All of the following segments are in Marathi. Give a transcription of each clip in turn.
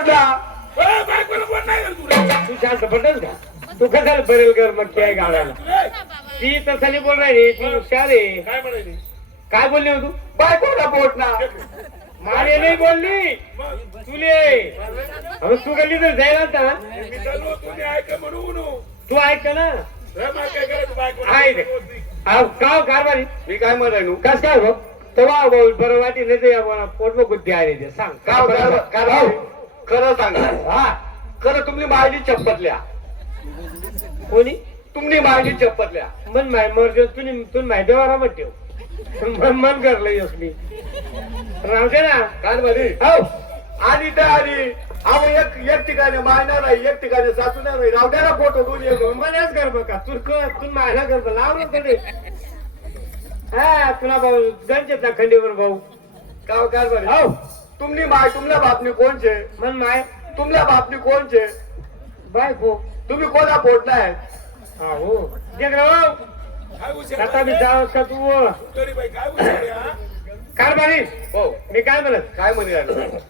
तू शांत पडतस का? तू कशाला बरेल कर मग काय गावाला? ती तसली बोल राहिली, ती हुशार आहे. काय म्हणाली? काय बोलली हो तू? बायकोला बोट ना मारे नाही बोलली तुले. अरे तू गल्ली तर जायला होता ना. मी चाललो तुम्ही ऐका म्हणून तू ऐक ना. मला काय करायचं बायको आहे ते. अहो, काव कारभारी मी काय म्हणालो कस काय हो? तेव्हा बोल बरं वाटी नाही ते आपण पोट बुद्धी आहे ते सांग काव कारभार खरं सांगा हा खरं तुम्ही मायली चप्पतल्या कोणी तुम्ही मायली चप्पतल्या मन माय मर्ज तुम्ही माहिती वारा म्हणते मन करलं यस मी राहते ना कारभारी हो. आणि त्या आधी अहो एक ठिकाणी मायणार आहे एक ठिकाणी सासूणार आहे रावड्याला फोटो दोन्ही एक मलाच कर बघा तू माझ्या कर लावलं कडे. हा तुला भाऊ गंजेत ना खंडीवर भाऊ काव कारभारी हो. तुम्ही माय तुमल्या बापनी कोणचे मन माय तुमल्या बापनी कोणचे बायको तुम्ही कोणा फोडलाय हा हो देख राव काय हुशार आता मी जाव का तू तरी बाई काय हुशार आहे, हा? कारभारी हो मी काय म्हणत काय म्हणे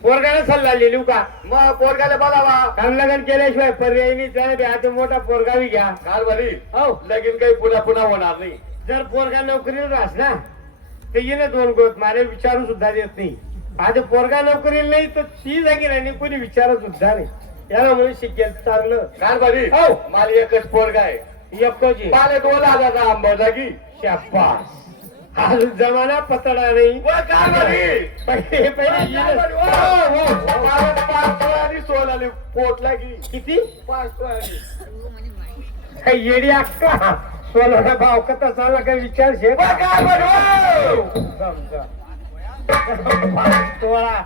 पोरगाला सल्ला लिहिली का? मग पोरगाला बोलावा काम लगन केल्याशिवाय पर्याय नाही. त्याने आता मोठा पोरगावी घ्या. कारभारी हो लगीन काही पुन्हा पुन्हा होणार नाही जर पोरगा नोकरीला राहस ना ते येणे दोन गोत मारे विचारू सुद्धा देत नाही. आता पोरगा नोकरीला नाही तर ती जागी राहिली कोणी विचारत सुद्धा नाही. याला म्हणून शिकेल चांगलं कारभारी हो. मला एकच पोरगा आहे एकची मला 2,000 आंबा जागी शाबास. हा जमाना पतडा नाही. कारभारी पहिले कारभारी, हो, हो. हो, हो. मला 5 तोळ्यानी सोनाली पोट लागी किती 5 तोळ्यानी काही येडी अक्का सोलाचा भाव कसा चालला काही विचार शे कारभारी, हो. समजा तोळा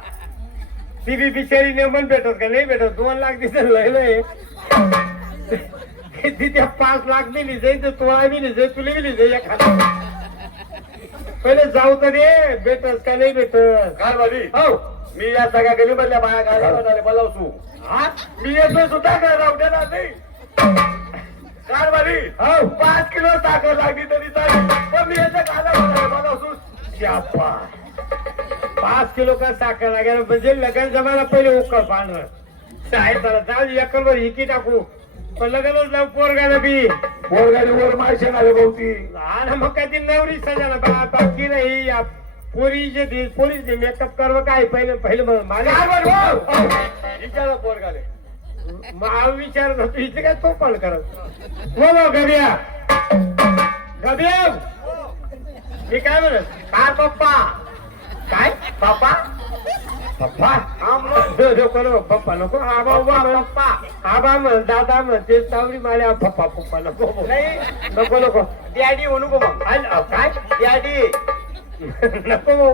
ती बी बिचारी नेमन भेटत का नाही भेटत 2 लाख दिसेल लय तिथे 5 लाख बी लिहिजे तर तोळा बी लिहिजे तुला बी लिहिजे एखादा. पहिले जाऊ तर दे भेटत का नाही भेटत. कारभारी हो मी या सगळ्या गलीमधल्या बाया गाड्या बोलावसू हा मी येतो सुद्धा काय रावट्याला नाही कारभारी हो 5 किलो साखर लागली तरी चालेल पण मी याच्या गाला बोलावसू शाबास. 5 किलो का साखर लागेल म्हणजे लगन जमायला पहिले उकळ पांढर साहेबाला जाऊ एकरभर हिकी टाकू पण लगनच लावू पोरगाला बी पोरगाने वर मायशे आले भाऊती आणि मग काय ती नवरी सजाना बाकी नाही या पोरीचे पोरीचे मेकअप करव काय पहिले पहिले माझ्या विचारा पोरगाले विचारत होतो इथे काय तो पण करत हो गबिया गबिया मी काय म्हणत काय पप्पा काय पप्पा पप्पा नको पप्पा नको आबा पप्पा आबा म्हण दादा म्हण ते तावडी माल्या पप्पा पप्पा नको नाही नको नको डॅडी म्हणू नको मग काय डॅडी नको.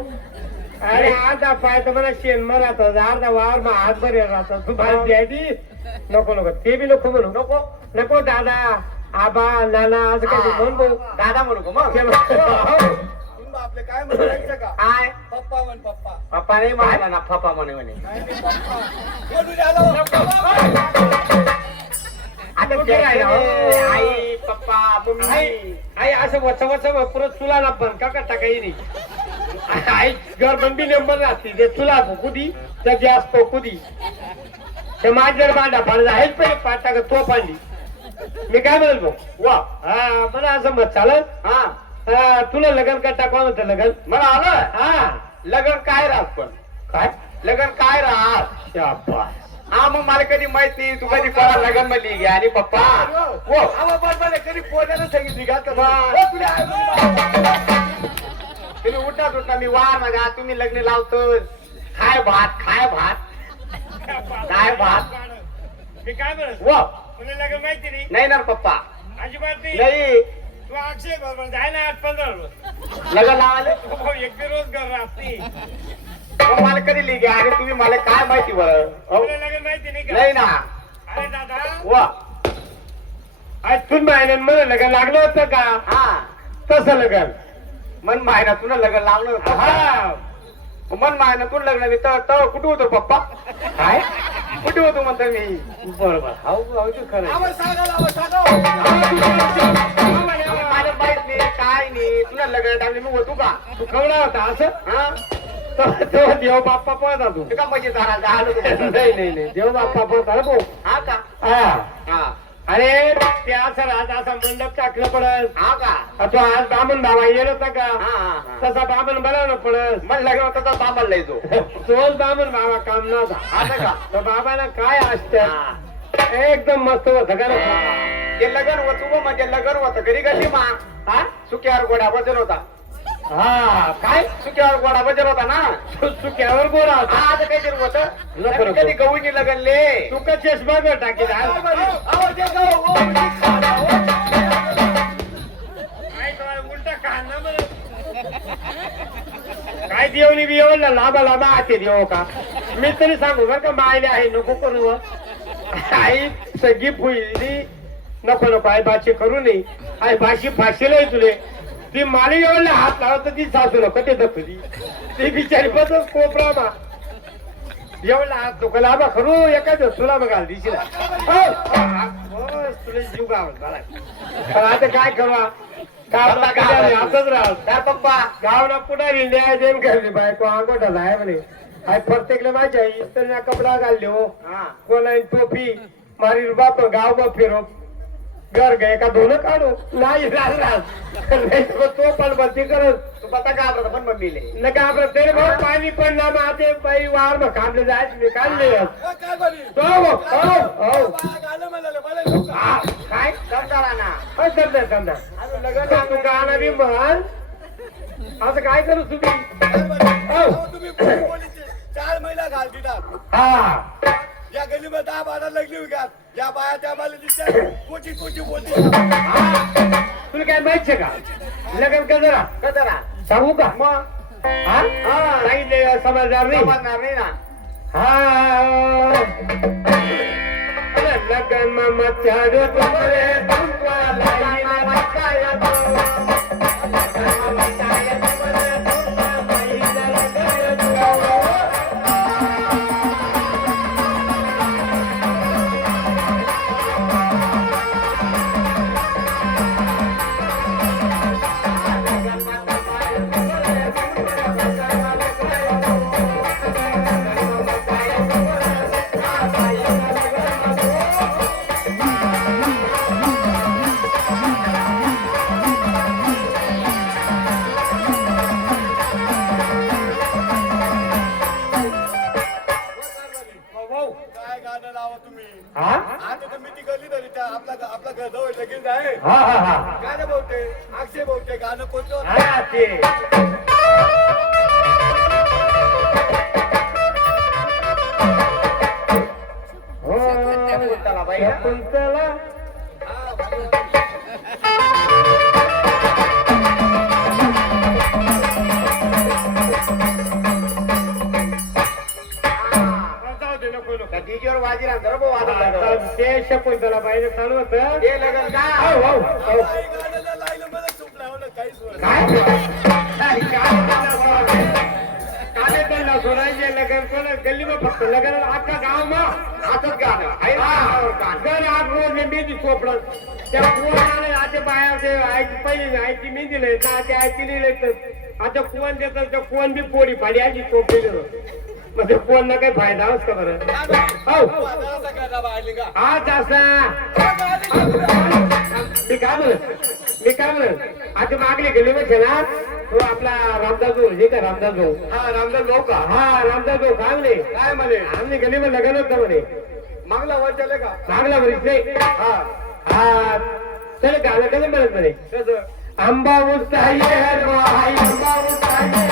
अरे अर्धा पाय तर मला शेण राहतात अर्धा वावर मग हात बरे राहतात तू भाई डॅडी नको नको ते बी नको म्हणू नको नको दादा आबा नाना असं काय म्हणून भाऊ दादा म्हणू का मग आपले काय म्हणायचं का काय पप्पा म्हण पप्पा पप्पा नाही म्हणाला ना पप्पा म्हणे आता ते काय ना, आई पप्पा मम्मी आई असं वच परत तुला ना पण का काही नाही आई घर बंदी नंबर राहते ते तुला कुदी तर जास्त कुदी ते माझ जर भांडा पाडला आहेच पहिले पाटा का तो पांडी मी काय म्हणेल भाऊ वा हा मला असं मत चालत हा तुला लगन का टाकवा म्हणतं लगन मला आलं हा लगन काय राहत पण काय लगन काय राहत शाबास. हा मग मला कधी माहित नाही तू कधी कोणा लगन मध्ये घ्या आणि पप्पा हो मला कधी पोटानं सांगितली का तुम्ही उठा मी वार बघा तुम्ही लग्न लावतो खाय भात काय भात मी काय म्हणत वा तुला लग्न माहिती नाही ना पप्पा अजिबात नाही तू अक्षय बरोबर जाय ना 8-15 रोज लग्न लावाले एक बी रोज घर राहते मला कधी लिहि घ्या आणि तुम्ही मला काय माहिती बरं लग्न माहिती नाही ना अरे दादा वा तुम्ही महिन्यात मला लग्न लागलं होतं का हा तसं लग्न मन महिन्यातून लग्न लावलं होतं हा मन महिन्यातून लग्न तर कुठे होतो पप्पा काय कुठे होतो म्हणतो मी बरोबर खरं मला माहित नाही काय नाही तुला लग्न टाकले मी होतो का तू कवला होता असं हा तो देव बाप्पा पळत तू का म्हणजे झाला आलो नाही नाही नाही देव बाप्पा पळत आला भाऊ हा का हा हा अरे ते असं राहत असं मंडप टाकलं पडत हा का तो आज बामण बाबा येत होता का हा हा तसा बामण बनवणं पडत मला लग्न होतं तर बाबाला येतो तोच बामण बाबा काम नव्हता असं का तर बाबाला काय असत हा. एकदम मस्त होतं का ना ते लगन होत उभं म्हणजे लगन होतं घरी गल्ली मा हा सुक्यावर गोडा वजन होता हा काय सुक्यावर गोडा वजन होता ना चुक्यावर गोरा हा होता आता काहीतरी होतं नको, नको. कधी गवळणी लगनले तू का चष्मा गं टाकी उलटा काढला मला काय देवनी बिवला लांबा लांबा आते देव का मी तरी सांगू बरं का मायले आहे नको करू हं. आई सगळी फुलली नको नको आई बाशी करू नये आई बाशी फाशील आहे तुले ती माली एवढा हात लावत ती सासू नको ते दखली ती बिचारी बसच कोपरा मा एवढा हात नको लांबा करू एखाद तुला बघाल दिशील तुला जीव गाव मला पण आता काय करू आताच राहत काय पप्पा गावला पुढारी न्याय देऊन घालली बायको अंगोठा जाय म्हणे हाय प्रत्येकला माझ्या इस्त्रीला कपडा घालले हो हा कोणा टोपी मारी बाप गाव बा फिरो घर गे का धोन काढू नाही तो पण बत्ती करत तू पता घाबरत पण मम्मीले नका आपलं तेरे भाऊ पाणी पडला मग ते बाई वार मग काढले जायच मी काढले काय बोली तो हो आलं मला हा, काय समजा ना काय करताय समजा अजून लग्न तू गाणं बी म्हण असं काय करू तुम्ही तुम्ही पोलीसचे 4 महिला घाल दिला हा या गलीमध्ये 10-12 लग्न होतात या बाया त्या बाला दिसतात कोची कोची बोलते हा. तुला काय माहितीये का लग्न कजरा कदरा सांगू का मग हा सांगितले समजदार नाही समजणार नाही ना हा लगन मत चाडो तुमरे तुमको लाई ना मचाया तो लगन मचाया तुमरे तुमको लाई ना लगाया तो काय गाणं लावा तुम्ही हा आता तर मी ती गल्ली धरी त्या आपला घर जवळ लगीन आहे हा हा हा गाणं बोलते अक्षय बोलते गाणं कोणतं होतं? हा ते हो शकुंतला बाई ना? शकुंतला जाऊ दे नको नको त्या डीजेवर वाजी राहणार भाऊ आता ते शकुंतला पाहिजे चालू होतं ते लगन का हो, हो, हो. काही गाण्याला लायलं मला चूक लावलं काहीच होत काय काय त्यांना सोडायचे लगन कोण गल्लीમાં फक्त लगन आखा गावમાં हातच गाणं आहे ना गाण्यावर गाणं. दर 8 रोज मेहंदी चोपडत त्या कुवाने आता बाहेर ते आईची पहिली आईची मेहंदी लय ना ते आईची लिहिले तर आता कुवन देतात त्या कुवन बी पोळी पाडी आजी चोपलेली मग ते कुवांना काही फायदा होस का बरं हो आज असा मी काय म्हणत आता मागली गेली म्हणजे ना तो आपला रामदास भाऊ हे का रामदास भाऊ हा रामदास भाऊ का हा रामदास भाऊ काय म्हणे काय म्हणे आमने गली में लग्न होतं म्हणे मागला वर चले का मागला वरीच नाही हा हा चल गाणं कसं म्हणत म्हणे कसं आंबा उताये हरवाई आंबा उताये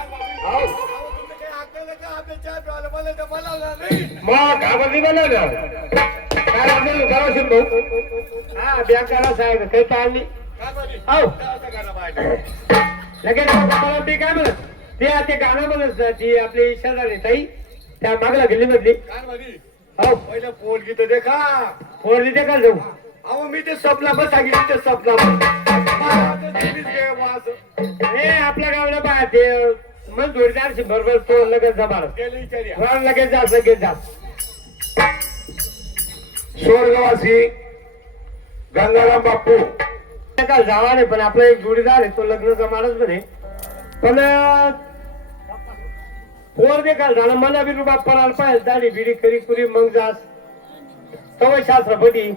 तुमचं काही अक्कल का आपल्या चहा प्यायला मला तर बोलावलं नाही मग आवाजी बनवलं काय रामदास गावाशी भाऊ हा बँकाला साहेब काही पाळली काय म्हणे? हो असं गाणं पाहिजे. लगेच मला ते काय म्हणत ते गाणं म्हणत ती आपली शेजारी ताई त्या मागला गेली मधली काय म्हणे? हो पहिलं पोरगी तर देखा. पोरली ते का जाऊ अहो मी ते स्वप्ना बस सांगितलं ते स्वप्ना हे आपल्या गावाला पाहते मग जोडीदारशी बरोबर तो लगेच जमार गेले विचार लगेच जा लगेच जा स्वर्गवासी गंगाराम बापू काल जावा नाही पण आपला एक जोडीदार आहे तो लग्न जमारच म्हणे पण पोर दे काल झालं मला बी रुबाब पडायला पाहिजे दाढी बिडी करी कुरी मग जास तवय शास्त्रपती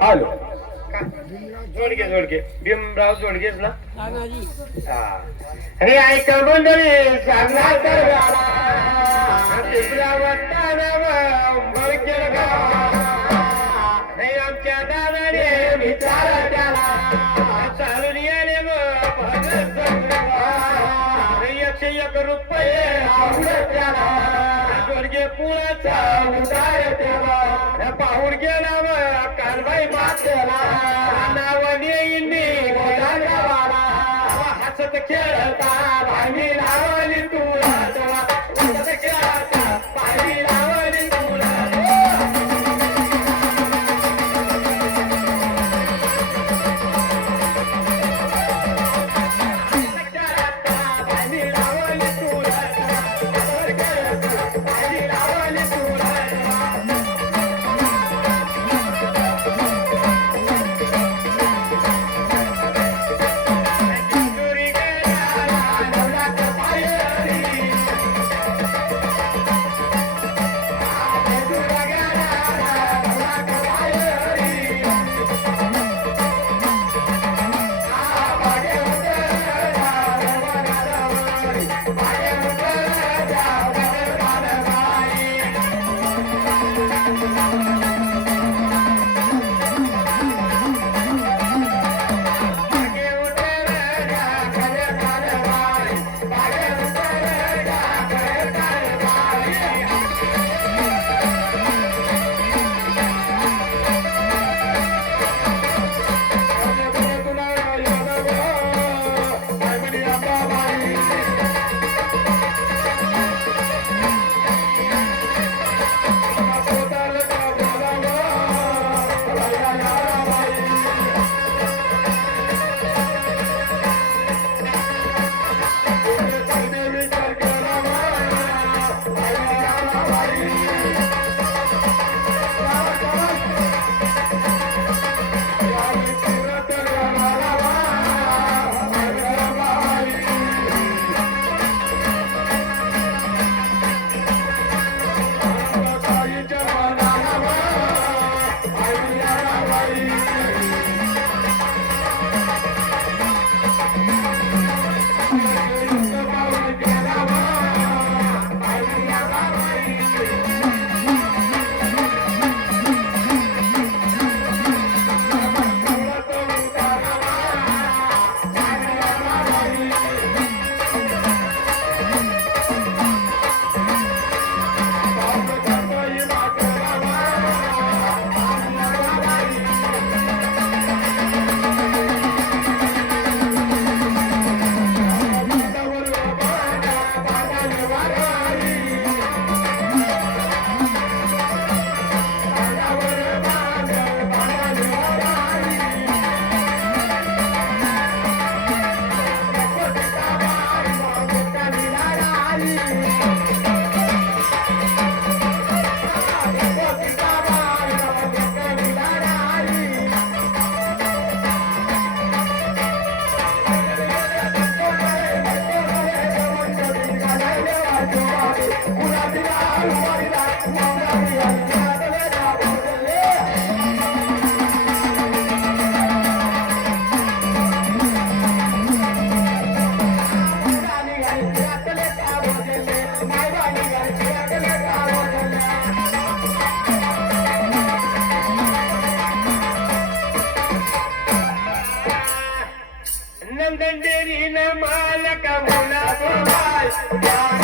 आलो जोडगे भीमराव जोडगेच ना हे ऐक मंडळी सांगणार तर आमच्या दादाने विचार त्याला चालून येणे ₹101 आवडत त्याला जोडगे पुळाचा उदार त्याला पाहून गेला कालबाई मातेला नावाने इंडी हसत खेळता भांडी लावली तुला हसत खेळता भांडी लावली तुला Yeah. नंदन डेरी न मालक मुला